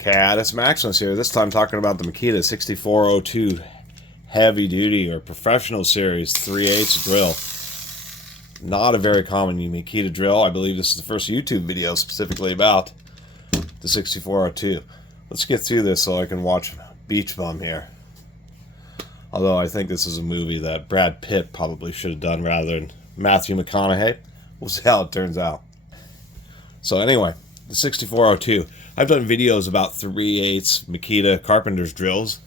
Catus Maximus here, this time talking about the Makita 6402 heavy duty or professional series 3/8 drill. Not a very common Makita drill. I believe this is the first YouTube video specifically about the 6402. Let's get through this so I can watch Beach Bum here. Although I think this is a movie that Brad Pitt probably should have done rather than Matthew McConaughey. We'll see how it turns out. So anyway, the 6402. I've done videos about 3/8 Makita carpenter's drills,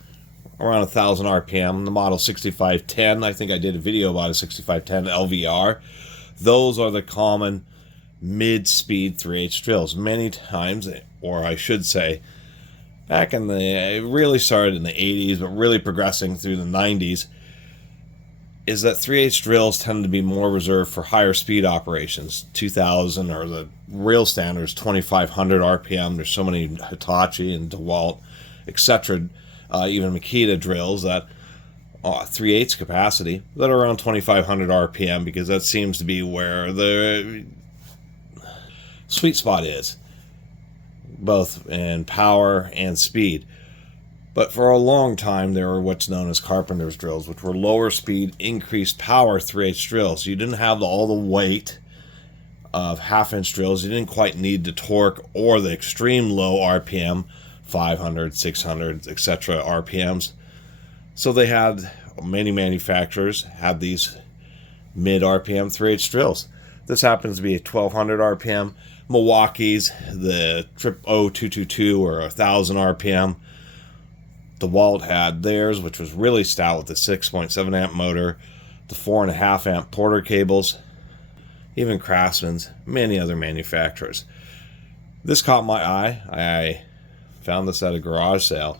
around 1,000 RPM. The model 6510, I think I did a video about a 6510 LVR. Those are the common mid-speed 3/8 drills. Many times, or I should say, back in it really started in the 80s, but really progressing through the 90s, is that 3/8 drills tend to be more reserved for higher speed operations. 2000 or the real standard is 2500 RPM. There's so many Hitachi and DeWalt, etc., even Makita drills that 3/8 capacity that are around 2500 RPM, because that seems to be where the sweet spot is, both in power and speed. But for a long time, there were what's known as carpenter's drills, which were lower speed, increased power 3/8 drills. You didn't have all the weight of half-inch drills. You didn't quite need the torque or the extreme low RPM, 500, 600, etc. RPMs. So they had, many manufacturers had these mid-RPM 3/8 drills. This happens to be a 1200 RPM. Milwaukee's, the Trip 0222 or 1000 RPM. DeWalt had theirs, which was really stout with the 6.7 amp motor, the 4.5 amp Porter cables, even Craftsman's, many other manufacturers. This caught my eye. I found this at a garage sale.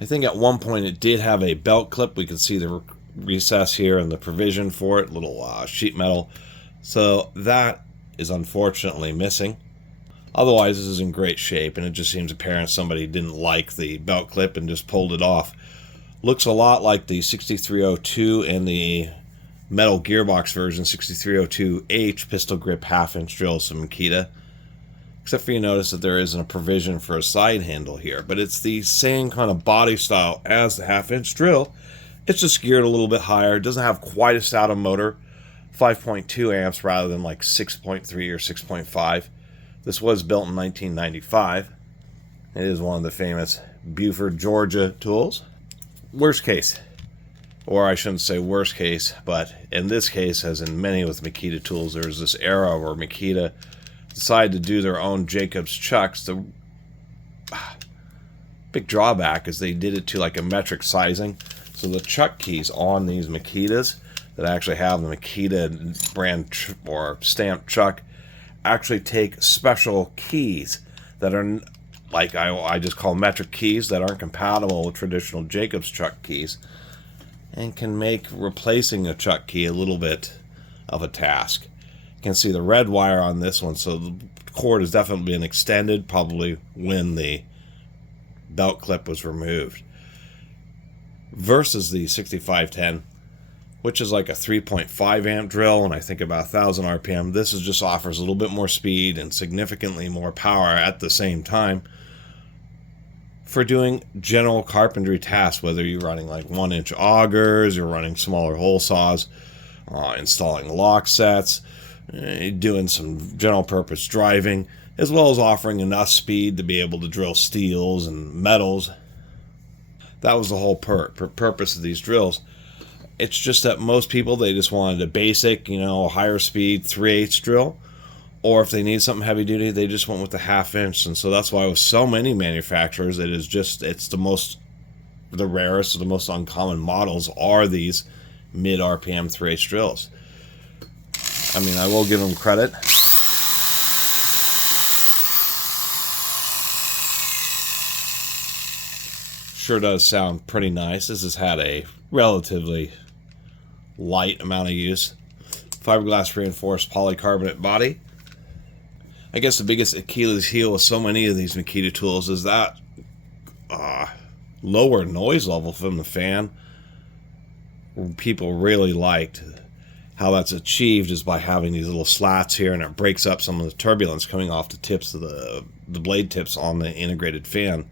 I think at one point it did have a belt clip. We can see the recess here and the provision for it, little sheet metal. So that is unfortunately missing. Otherwise, this is in great shape, and it just seems apparent somebody didn't like the belt clip and just pulled it off. Looks a lot like the 6302 and the metal gearbox version 6302H pistol grip half-inch drills from Makita. Except for you notice that there isn't a provision for a side handle here, but it's the same kind of body style as the half-inch drill. It's just geared a little bit higher. It doesn't have quite as stout a motor, 5.2 amps rather than like 6.3 or 6.5. This was built in 1995. It is one of the famous Buford, Georgia tools. Worst case, or I shouldn't say worst case, but in this case, as in many with Makita tools, there's this era where Makita decided to do their own Jacobs chucks. The big drawback is they did it to like a metric sizing. So the chuck keys on these Makitas that actually have the Makita brand or stamped chuck actually take special keys that are like I just call metric keys, that aren't compatible with traditional Jacobs chuck keys, and can make replacing a chuck key a little bit of a task. You can see the red wire on this one, so the cord has definitely been extended, probably when the belt clip was removed, versus the 6510, which is like a 3.5 amp drill, and I think about 1000 RPM. This just offers a little bit more speed and significantly more power at the same time for doing general carpentry tasks, whether you're running like 1-inch augers, you're running smaller hole saws, installing lock sets, doing some general purpose driving, as well as offering enough speed to be able to drill steels and metals. That was the whole purpose of these drills. It's just that most people, they just wanted a basic, higher speed 3/8 drill. Or if they need something heavy duty, they just went with the half-inch. And so that's why with so many manufacturers, it's the rarest, the most uncommon models are these mid-RPM 3/8 drills. I mean, I will give them credit. Sure does sound pretty nice. This has had a relatively light amount of use. Fiberglass reinforced polycarbonate body. I guess the biggest Achilles heel with so many of these Makita tools is that lower noise level from the fan. People really liked. How that's achieved is by having these little slats here, and it breaks up some of the turbulence coming off the tips of the blade tips on the integrated fan.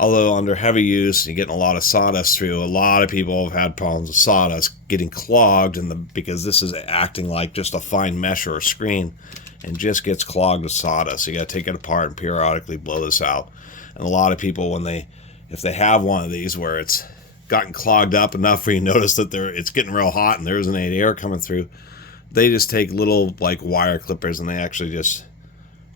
Although under heavy use, you're getting a lot of sawdust through. A lot of people have had problems with sawdust getting clogged, because this is acting like just a fine mesh or a screen, and just gets clogged with sawdust. You got to take it apart and periodically blow this out. And a lot of people, if they have one of these where it's gotten clogged up enough where you notice that it's getting real hot and there isn't any air coming through, they just take little like wire clippers and they actually just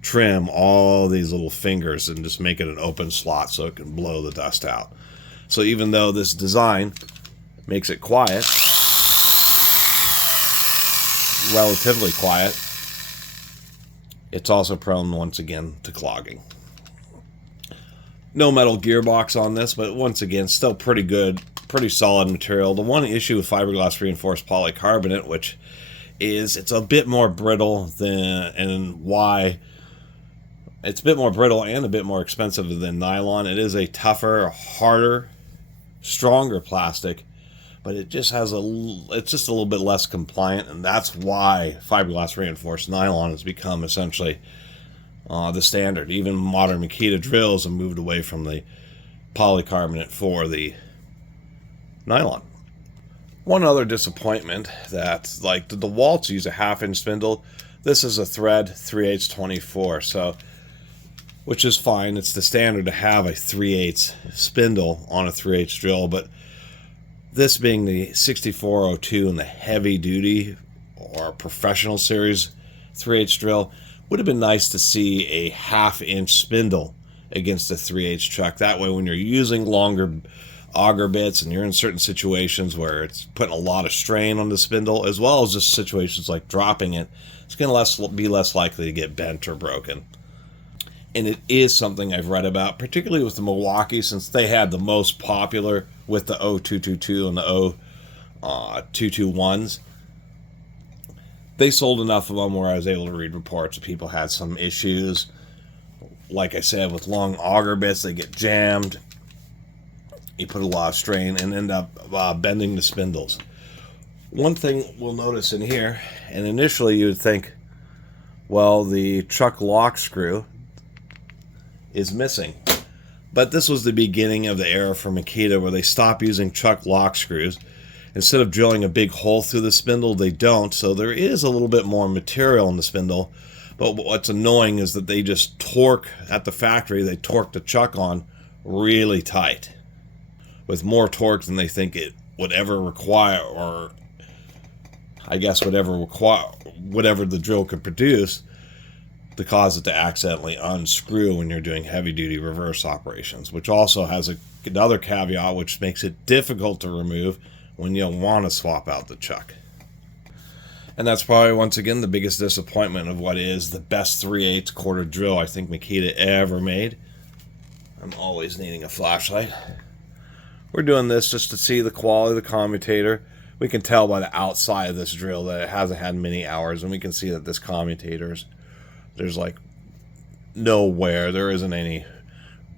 trim all these little fingers and just make it an open slot so it can blow the dust out. So even though this design makes it quiet, relatively quiet, it's also prone once again to clogging. No metal gearbox on this, but once again, still pretty good, pretty solid material. The one issue with fiberglass reinforced polycarbonate, which is it's a bit more brittle and why it's a bit more brittle and a bit more expensive than nylon. It is a tougher, harder, stronger plastic, but it just has it's just a little bit less compliant, and that's why fiberglass reinforced nylon has become essentially the standard. Even modern Makita drills have moved away from the polycarbonate for the nylon. One other disappointment, that like the Waltz use a 1/2 inch spindle. This is a thread 3/8 24, so which is fine. It's the standard to have a 3/8 spindle on a 3/8 drill, but this being the 6402 and the heavy duty or professional series 3/8 drill, would have been nice to see a 1/2 inch spindle against a 3/8 chuck. That way when you're using longer auger bits and you're in certain situations where it's putting a lot of strain on the spindle, as well as just situations like dropping it, it's going to be less likely to get bent or broken. And it is something I've read about, particularly with the Milwaukee, since they had the most popular with the 0222 and the 0221s. They sold enough of them where I was able to read reports of people had some issues. Like I said, with long auger bits, they get jammed. You put a lot of strain and end up bending the spindles. One thing we'll notice in here, and initially you would think, well, the chuck lock screw is missing. But this was the beginning of the era for Makita where they stopped using chuck lock screws. Instead of drilling a big hole through the spindle, they don't. So there is a little bit more material in the spindle. But what's annoying is that they just torque, at the factory, they torque the chuck on really tight, with more torque than they think it would ever require, or I guess whatever the drill could produce, to cause it to accidentally unscrew when you're doing heavy-duty reverse operations, which also has another caveat which makes it difficult to remove when you want to swap out the chuck. And that's probably, once again, the biggest disappointment of what is the best 3/8 quarter drill I think Makita ever made. I'm always needing a flashlight. We're doing this just to see the quality of the commutator. We can tell by the outside of this drill that it hasn't had many hours, and we can see that this commutator's, there's like nowhere, there isn't any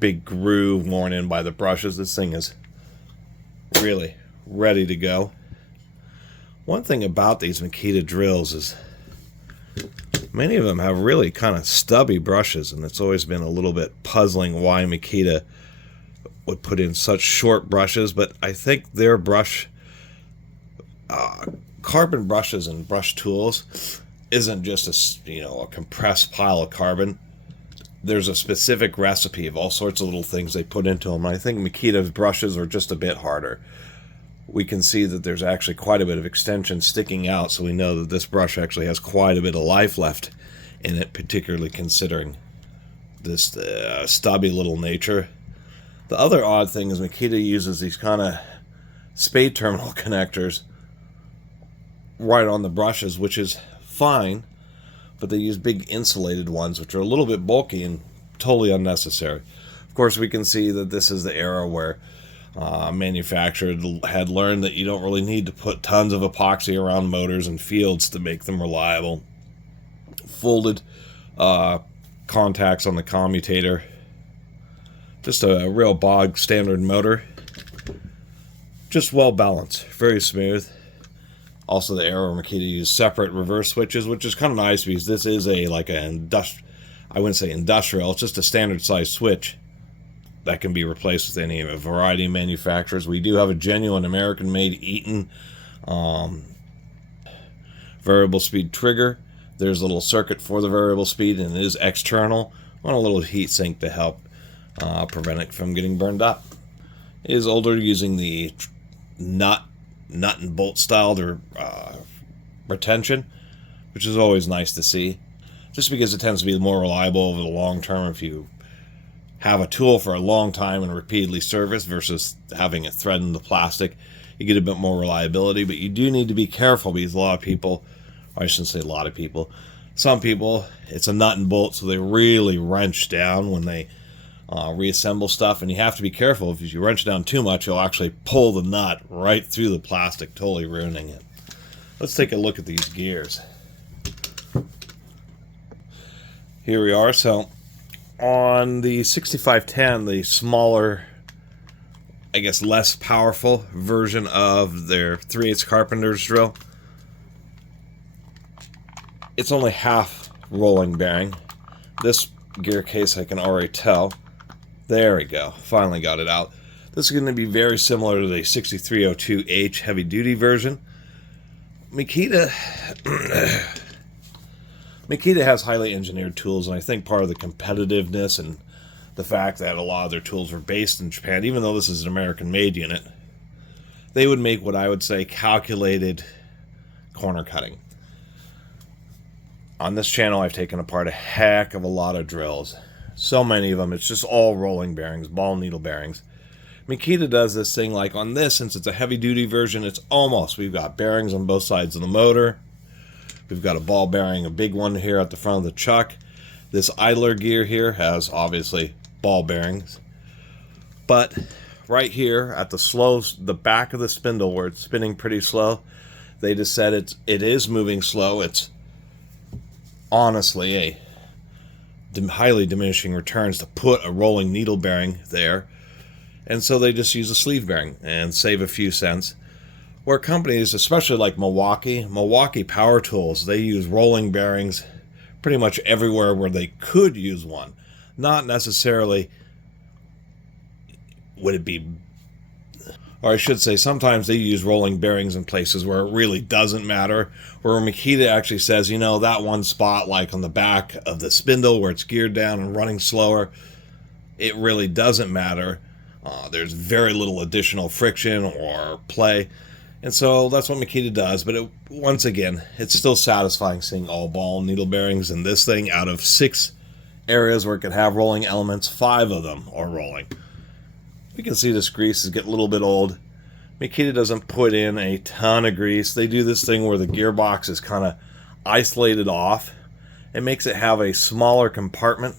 big groove worn in by the brushes. This thing is really ready to go. One thing about these Makita drills is many of them have really kind of stubby brushes, and it's always been a little bit puzzling why Makita would put in such short brushes, but I think their carbon brushes and brush tools isn't just a compressed pile of carbon. There's a specific recipe of all sorts of little things they put into them. I think Makita's brushes are just a bit harder. We can see that there's actually quite a bit of extension sticking out, so we know that this brush actually has quite a bit of life left in it, particularly considering this stubby little nature. The other odd thing is Makita uses these kind of spade terminal connectors right on the brushes, which is fine, but they use big insulated ones, which are a little bit bulky and totally unnecessary. Of course, we can see that this is the era where manufacturer had learned that you don't really need to put tons of epoxy around motors and fields to make them reliable. Folded contacts on the commutator. Just a real bog standard motor. Just well balanced, very smooth. Also, the Arrow Makita use separate reverse switches, which is kind of nice because this is I wouldn't say industrial, it's just a standard size switch that can be replaced with any of a variety of manufacturers. We do have a genuine American-made Eaton variable speed trigger. There's a little circuit for the variable speed, and it is external on a little heat sink to help prevent it from getting burned up. It is older, using the nut and bolt styled retention, which is always nice to see, just because it tends to be more reliable over the long term if you have a tool for a long time and repeatedly serviced versus having it thread in the plastic. You get a bit more reliability, but you do need to be careful because a lot of people, or I shouldn't say a lot of people, some people, it's a nut and bolt, so they really wrench down when they reassemble stuff, and you have to be careful. If you wrench down too much, you'll actually pull the nut right through the plastic, totally ruining it. Let's take a look at these gears. Here we are. So on the 6510, the smaller, I guess less powerful version of their 3/8 carpenter's drill, it's only half rolling bearing. This gear case, I can already tell. There we go. Finally got it out. This is going to be very similar to the 6302H heavy duty version. Makita has highly engineered tools, and I think part of the competitiveness and the fact that a lot of their tools were based in Japan, even though this is an American-made unit, they would make what I would say calculated corner cutting. On this channel, I've taken apart a heck of a lot of drills. So many of them, it's just all rolling bearings, ball needle bearings. Makita does this thing like on this, since it's a heavy-duty version, it's almost, we've got bearings on both sides of the motor. We've got a ball bearing, a big one here at the front of the chuck. This idler gear here has obviously ball bearings. But right here at the back of the spindle where it's spinning pretty slow, they just said it is moving slow. It's honestly a highly diminishing returns to put a rolling needle bearing there, and so they just use a sleeve bearing and save a few cents. Where companies, especially like Milwaukee Power Tools, they use rolling bearings pretty much everywhere where they could use one. Not necessarily would it be, or I should say, sometimes they use rolling bearings in places where it really doesn't matter, where Makita actually says, you know, that one spot like on the back of the spindle where it's geared down and running slower, it really doesn't matter. There's very little additional friction or play, and so that's what Makita does. But once again, it's still satisfying seeing all ball needle bearings in this thing. Out of 6 areas where it could have rolling elements, 5 of them are rolling. We can see this grease is getting a little bit old. Makita doesn't put in a ton of grease. They do this thing where the gearbox is kind of isolated off. It makes it have a smaller compartment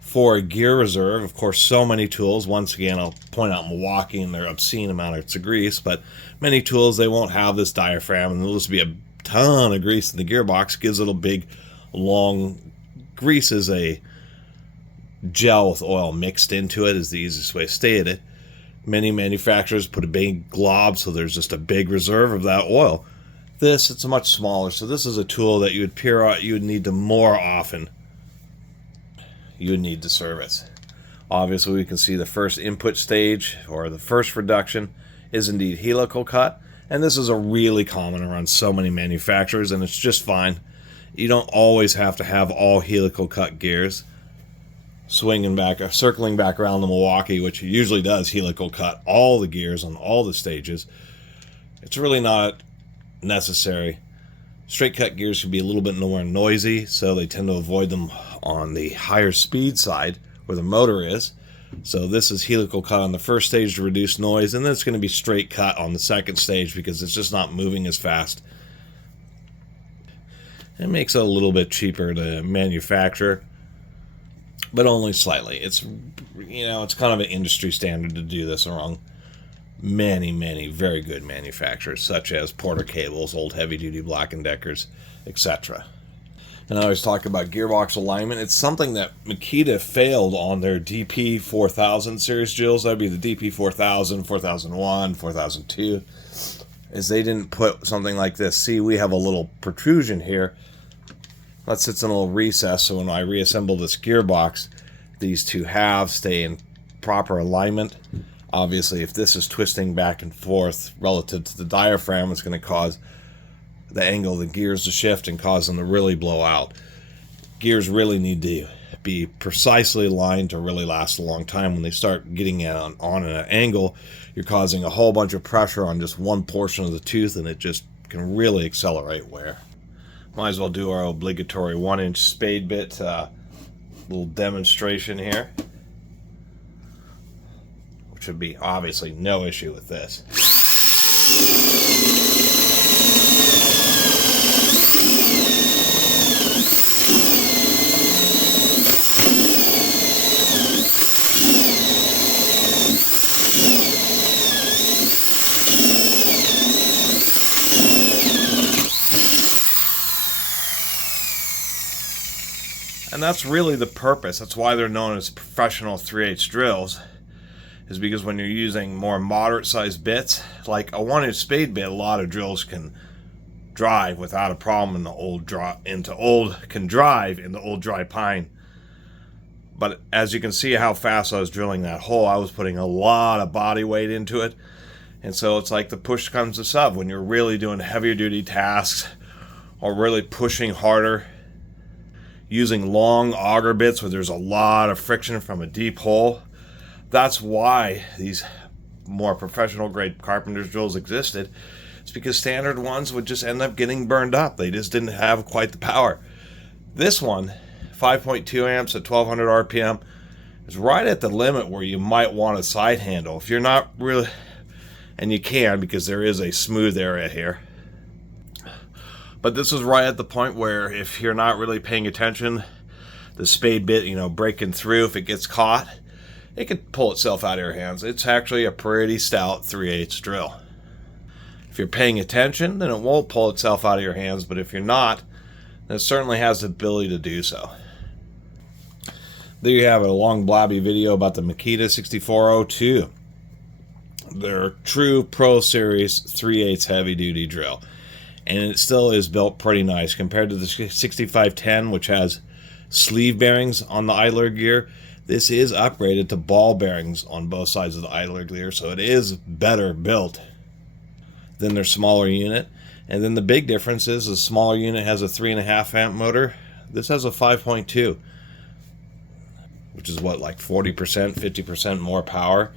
for a gear reserve. Of course, so many tools, once again, I'll point out Milwaukee and their obscene amounts of grease, but many tools, they won't have this diaphragm, and there'll just be a ton of grease in the gearbox. Gives it a big, long grease is a gel with oil mixed into it, is the easiest way to state it. Many manufacturers put a big glob, so there's just a big reserve of that oil. It's much smaller, so this is a tool that you would need to more often. You would need to service. Obviously, we can see the first input stage, or the first reduction, is indeed helical cut, and this is a really common around so many manufacturers, and it's just fine. You don't always have to have all helical cut gears. Circling back around the Milwaukee, which usually does helical cut all the gears on all the stages, it's really not necessary. Straight cut gears can be a little bit more noisy, so they tend to avoid them on the higher speed side where the motor is. So this is helical cut on the first stage to reduce noise, and then it's going to be straight cut on the second stage because it's just not moving as fast. It makes it a little bit cheaper to manufacture, but only slightly. It's kind of an industry standard to do this along many very good manufacturers, such as Porter Cables, old heavy-duty Black & Deckers, etc. And I always talk about gearbox alignment. It's something that Makita failed on their DP4000 series drills. That would be the DP4000, 4001, 4002. is they didn't put something like this. See, we have a little protrusion here that sits in a little recess, so when I reassemble this gearbox, these two halves stay in proper alignment. Obviously, if this is twisting back and forth relative to the diaphragm, it's going to cause the angle of the gears to shift and cause them to really blow out. Gears really need to be precisely aligned to really last a long time. When they start getting on an angle, you're causing a whole bunch of pressure on just one portion of the tooth, and it just can really accelerate wear. Might as well do our obligatory 1-inch spade bit little demonstration here, which would be obviously no issue with this. And that's really the purpose. That's why they're known as professional 3/8 drills, is because when you're using more moderate sized bits, like a 1-inch spade bit, a lot of drills can drive without a problem in the old dry pine. But as you can see how fast I was drilling that hole, I was putting a lot of body weight into it. And so it's like the push comes to shove when you're really doing heavier duty tasks or really pushing harder, using long auger bits where there's a lot of friction from a deep hole. That's why these more professional grade carpenter's drills existed. It's because standard ones would just end up getting burned up. They just didn't have quite the power. This one, 5.2 amps at 1200 RPM, is right at the limit where you might want a side handle. If you're not really, and you can because there is a smooth area here. But this is right at the point where if you're not really paying attention, the spade bit, breaking through, if it gets caught, it could pull itself out of your hands. It's actually a pretty stout 3/8 drill. If you're paying attention, then it won't pull itself out of your hands, but if you're not, then it certainly has the ability to do so. There you have it, a long blobby video about the Makita 6402. Their true Pro Series 3/8 heavy duty drill. And it still is built pretty nice compared to the 6510, which has sleeve bearings on the idler gear. This is upgraded to ball bearings on both sides of the idler gear, so it is better built than their smaller unit. And then the big difference is the smaller unit has a 3.5 amp motor. This has a 5.2, which is what, like 40%, 50% more power.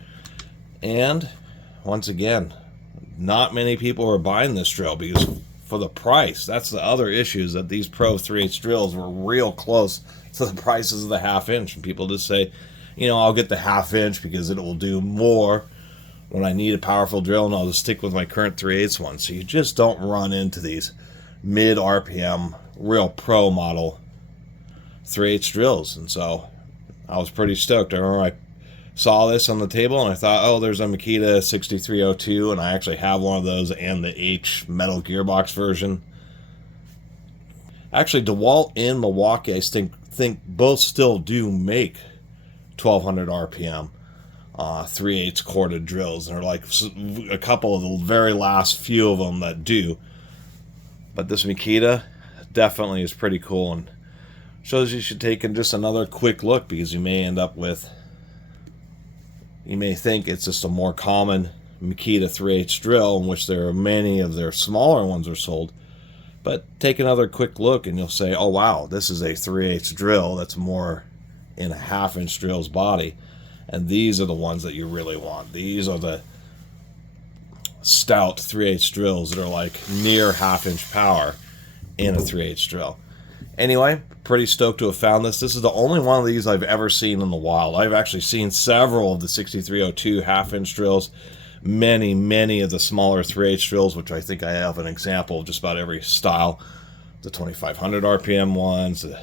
And once again, not many people are buying this drill because for the price. That's the other issue, is that these Pro 3/8 drills were real close to the prices of the 1/2 inch, and people just say, I'll get the 1/2 inch because it will do more when I need a powerful drill, and I'll just stick with my current 3/8 one. So you just don't run into these mid RPM real pro model 3/8 drills. And so I was pretty stoked. I remember I saw this on the table and I thought, oh, there's a Makita 6302, and I actually have one of those and the H metal gearbox version. Actually, DeWalt and Milwaukee, I think both still do make 1200 RPM 3/8 corded drills, and are like a couple of the very last few of them that do. But this Makita definitely is pretty cool, and shows you should take just another quick look, because you may end up with, you may think it's just a more common Makita 3/8 drill, in which there are many of their smaller ones are sold. But take another quick look and you'll say, oh wow, this is a 3/8 drill that's more in a 1/2 inch drill's body. And these are the ones that you really want. These are the stout 3/8 drills that are like near 1/2 inch power in a 3/8 drill. Anyway, pretty stoked to have found this. This is the only one of these I've ever seen in the wild. I've actually seen several of the 6302 1/2 inch drills, many of the smaller 3/8 drills, which I think I have an example of just about every style. The 2500 RPM ones, the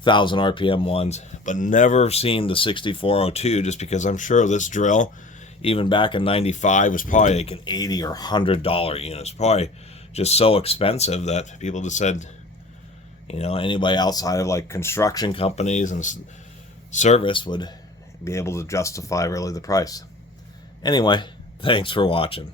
1000 RPM ones, but never seen the 6402, just because I'm sure this drill, even back in 95, was probably like an $80 or $100 unit. It's probably just so expensive that people just said, anybody outside of like construction companies and service would be able to justify really the price. Anyway, thanks for watching.